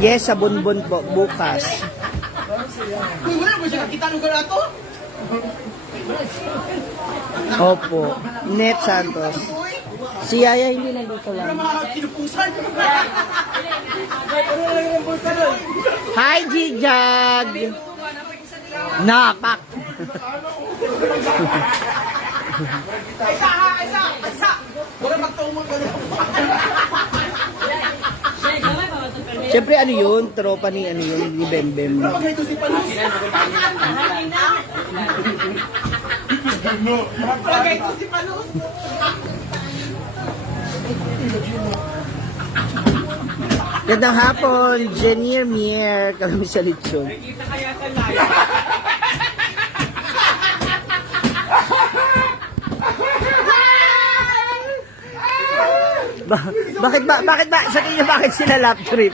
Yes, sa Bunbun po, bukas. Uy, wala mo siya nakita lugar na to? Opo. Net Santos. Si Yaya hindi nandito Wala lang. mga kinupusan. Hi, Jijag! Napak! Isa! Wala magtumot ko na. Siyempre, ano yun? Tropa ni, ano yun? Ni Bembem. Wala magkahito si Palus. Wala magkahito si Palus. Gandang hapon, Jenier Mier, kami sa lechon. Bakit ba? Sa tingin bakit sila lap trip?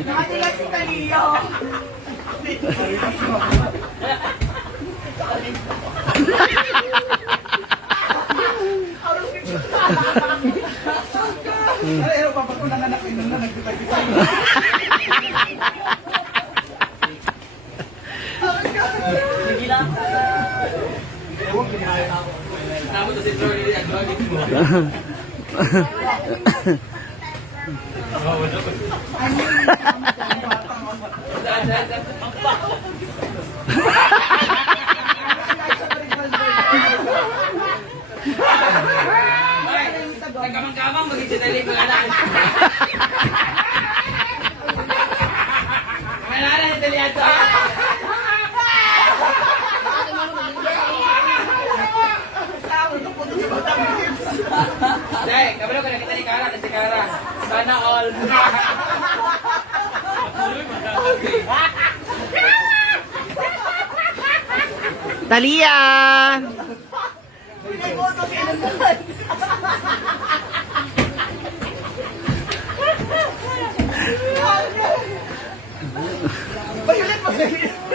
Nakatilag si Talio. Pero papakulang anak ko na nagtitag-tag. Nagkamang-kamang mag-isinali mga anak. Mga anak, italiado. Day, kabalo ka nakita ni Kara, si Kara. Sana all. Talia!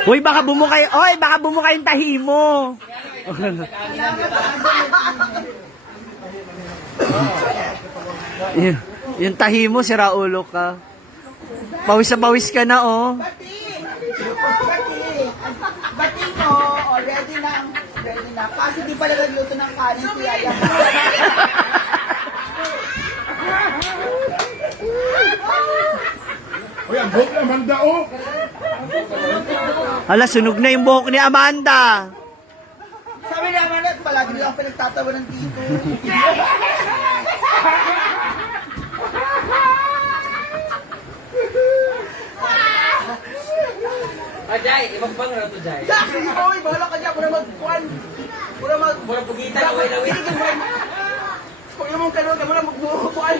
Hoy, baka bumukay. Oy, baka bumukay yung tahi mo. Yung tahi mo, sira ulo ka. Pawis na pawis ka na, oh. Bati mo, ready na. Kasi di pala nagluto ng kanin si Yaya. Uy, ang buhok ni Amanda, oh! Hala, sunog na yung buhok ni Amanda. Sabi naman at palagi nilang pinagtatawa ng tito. Jai, ibagbang na to, Jay. Kasi ikaw ay bahala ka dyan. Pura magkuhan. Mura pugita, away-away. Kung yung mong kanon ka, mura magbuhukuhan.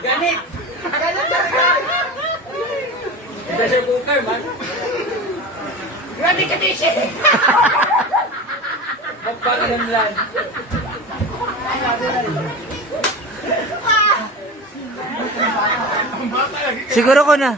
Ganit! Ganun talaga. Pressure cooker, man. Grabe ka, Tishi. Magbaga ng land. Siguro ko na.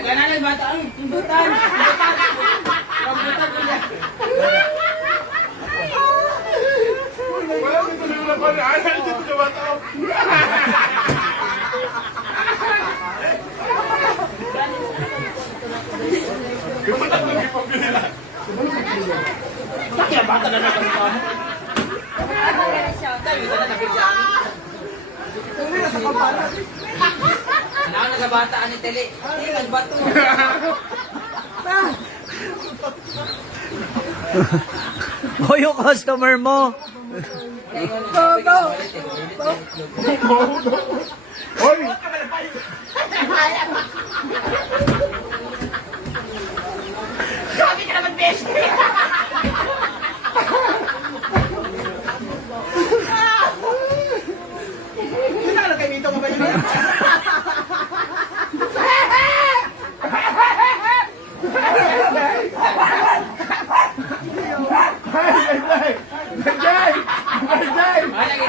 Gananan bata ang tundutan. Tundutan ko niya. Wala dito na yung laban. Ay, dito ka bata, oh! Kumatak lang yung pagpilila. Kaya bata na naman ito. Tayo na nabigyan. Ano nagabataan ni Tele? Hindi, nagbato. O yung customer mo. Hoy! Grabe ka naman, besh! Hindi na kay Mito mo ba yun?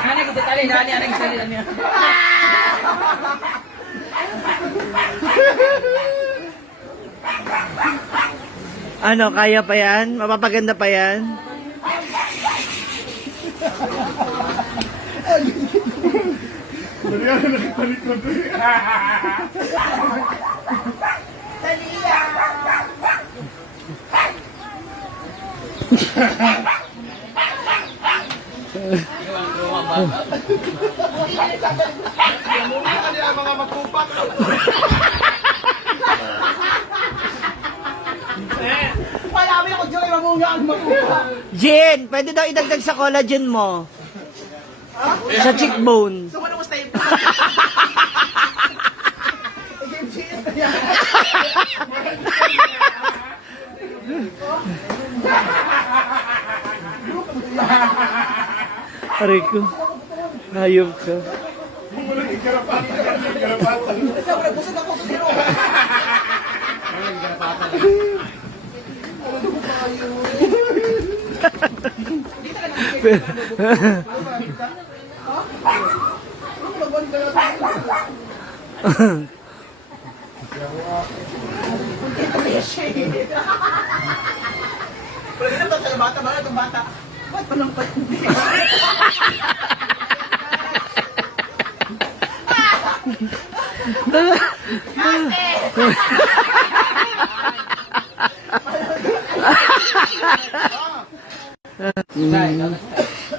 Mana kita tali, nani anak kita tali. Ano, kaya pa yan? Mapapaganda pa yan? Dali ka nakitalit ko to. Mga magkupat. Malami ako, Joy, mamunga ang makuha. Jen, pwede daw idagdag sa collagen mo. Sa cheekbone. So, ano mo stay? Aray ko. Hayop ka. Walang ikarapatan. Sa mga busog ako sa zero. Pero ganito sa bata, ba itong bata? Ba't pa lang hindi?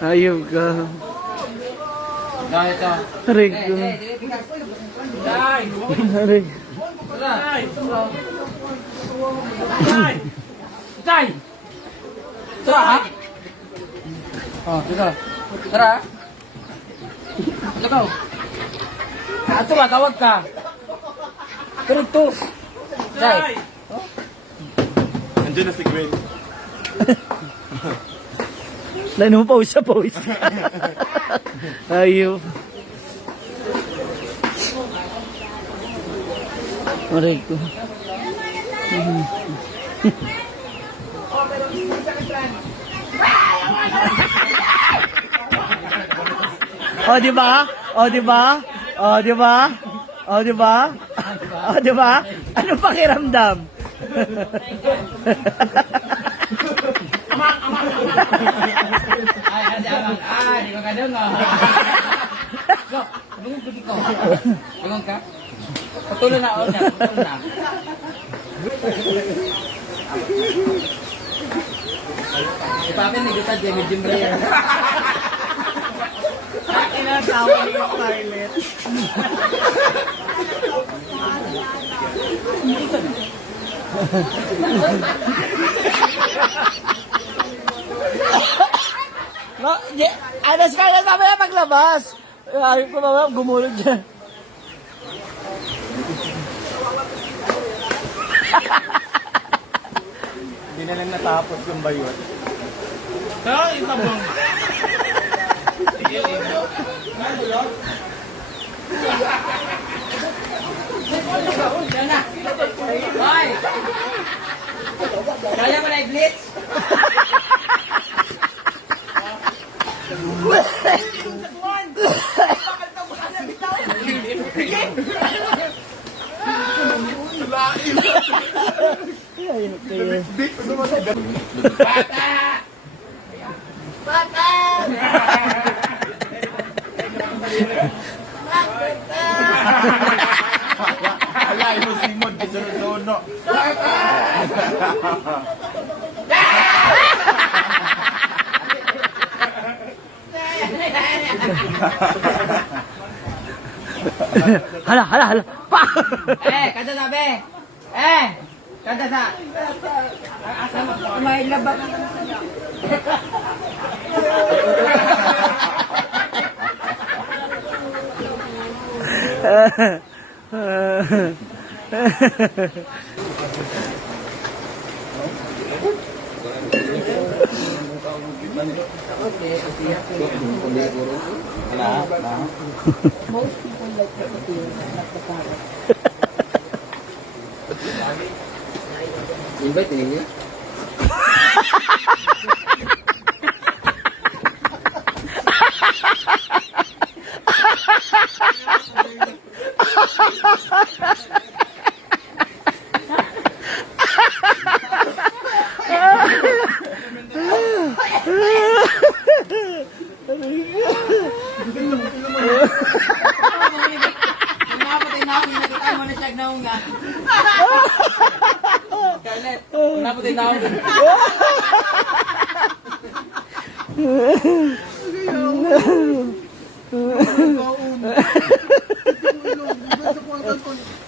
Hayop ka. Dai to. Aray ko. Dai. Aray. Dai. Dai. Dai. Tara ha? Oh, tara. Tara. Lagaw. Ato ba tawag ka? Pero to. Dai. Andiyan na si Gwen. Lalo mo pause sa pause. Hayop. Aray ko. O, di ba? O, di ba? O, di ba? O, di ba? O, di ba? Ano pakiramdam? Ay, ada abang. Di ko ka dong. Go. Bungong ko dito. Bungong ka? Patuloy na ako niya. Patuloy na. Ipapin ni kita Jamie Jim Ryan. Inasawa ni yung pilot. No, ano si Kyle, mamaya maglabas. Ayun ko mamaya, gumulog dyan. Hindi na lang natapos yung bayot. Hoy! Kaya mo na i-blitz? Ayun kayo. Alay mo Simon, kisunod-suno. Hala, hala, hala. Pa! Kada sabi. Kada sa. Asa mo, may labak. Invite niyo. Napatay na ako, nakita mo na siya nga. Scarlett, napatay na ako.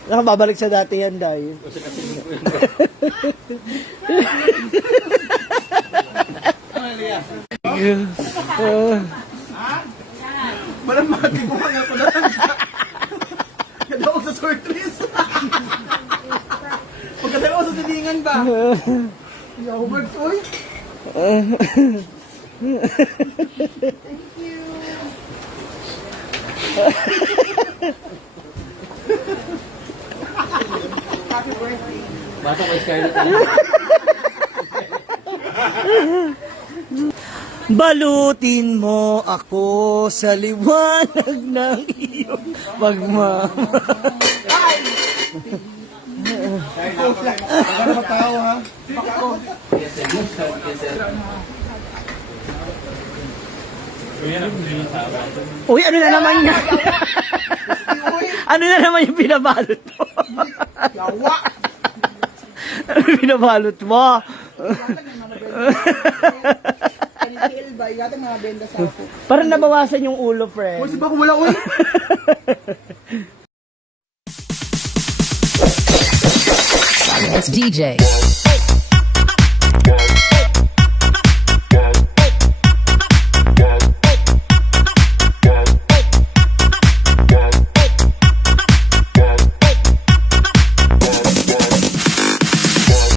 Nakababalik sa dati yan, Day. Malamati ko nga ko na lang sa... Kada ako sa sortries. Pagkada ako sa silingan ba? Yeah, Hubert, oy. Bata ko Scarlett. Balutin mo ako sa liwanag ng iyong pagmamahal. Ano ba tao, ha? Uy, ano na naman yan? Ano na naman yung binabalot mo? Yawa! Ano yung binabalot mo? Kanil ba? Yata mga benda sa ako. Parang nabawasan yung ulo, Uy, friend. si Bako wala, uy! It's DJ.